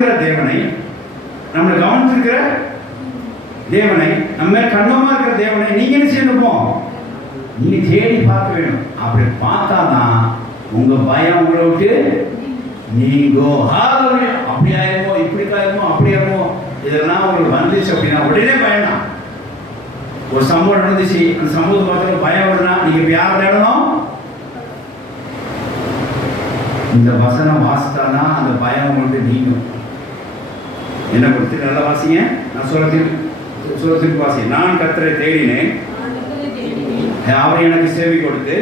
தேவனை நம்மளை கவனிச்சிருக்கிற தேவனை நம்ம கண்ணமா இருக்கிற தேவனை நீங்க என்ன செய்யணும் நீங்க தேடி பார்க்க வேணும். அப்படி பார்த்தாதான் உங்க பயம் உங்களை விட்டு நீங்கோ. அப்படி ஆயிருமோ? இப்படி ஆயிருமோ? அப்படி ஆயிருமோ? இதெல்லாம் உங்களுக்கு வந்துச்சு அப்படின்னா உடனே பயணம் ஒரு சம்பவம் நடந்துச்சு. அந்த சம்பவத்தை பார்த்து பயம் வருதுன்னா நீங்க இப்ப யார் தேடணும்? இந்த வசனம் வாசித்தாதான் அந்த பயம் உங்களுக்கு நீங்கும். என்ன கொடுத்து நல்லா வாசிங்க. நான் சொல்றதுக்கு சொல்றதுக்கு வாசி நான் கத்தரை தேடினேன். அவர் எனக்கு சேவை கொடுத்து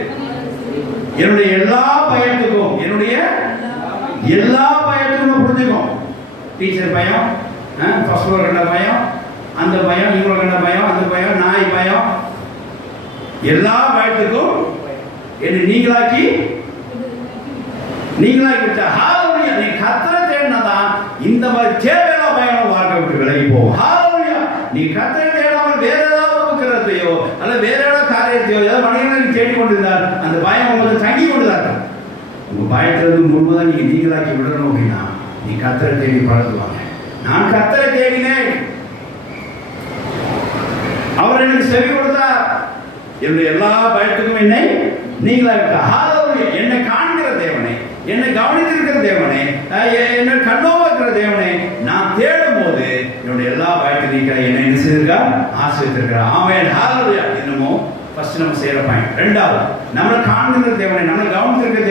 என்னுடைய எல்லா பயத்துக்கும் என்னுடைய எல்லா பயத்துக்கும் புரிஞ்சுக்கும் டீச்சர் பயம் ஃபர்ஸ்ட் ஃப்ளோர் கண்ட பயம் அந்த பயம் இவ்வளோ கண்ட பயம் அந்த பயம் நாய் பயம். எல்லா பயத்துக்கும் என்னை நீங்களாக்கி நீங்களாக்கி விட்ட ஹாலோலியா நீ கத்தரை தேடினதான் இந்த மாதிரி தேவை பயம் விட்டு விலகி போவோம். நீ கத்தரை தேடாமல் வேற ஏதாவது உபக்கிரத்தையோ அல்ல வேற ஏதாவது காரியத்தையோ ஏதாவது மனிதனை தேடிக்கொண்டிருந்தார் அந்த பயம் உங்களுக்கு தங்கி கொண்டுதான் உங்க பயத்திலிருந்து முழுவதும் நீங்க நீங்களாக்கி விடணும் அப்படின்னா நீ கத்தரை தேடி பழகுவாங்க. நான் கத்தரை தேடினேன். அவர் எனக்கு செவி கொடுத்தார் என்னுடைய எல்லா பயத்துக்கும் என்னை நீங்களா இருக்க என்னை காண்கிற தேவனே என்னை கவனித்திருக்கிற தேவனே அஹ் எ- என்னை கண்ணோவ இருக்கிற தேவனே நான் தேடும் போது என்னுடைய எல்லா பயத்தையும் என்ன என்ன செய்திருக்கா? ஆசிரியத்திருக்கிறார் ஆமையன் ஹalleluya இன்னமும் ஃபர்ஸ்ட் நம்ம செய்யற பாயிண்ட் ரெண்டாவது நம்மளை காண்கிற தேவனை நம்மளை கவனித்திருக்கிற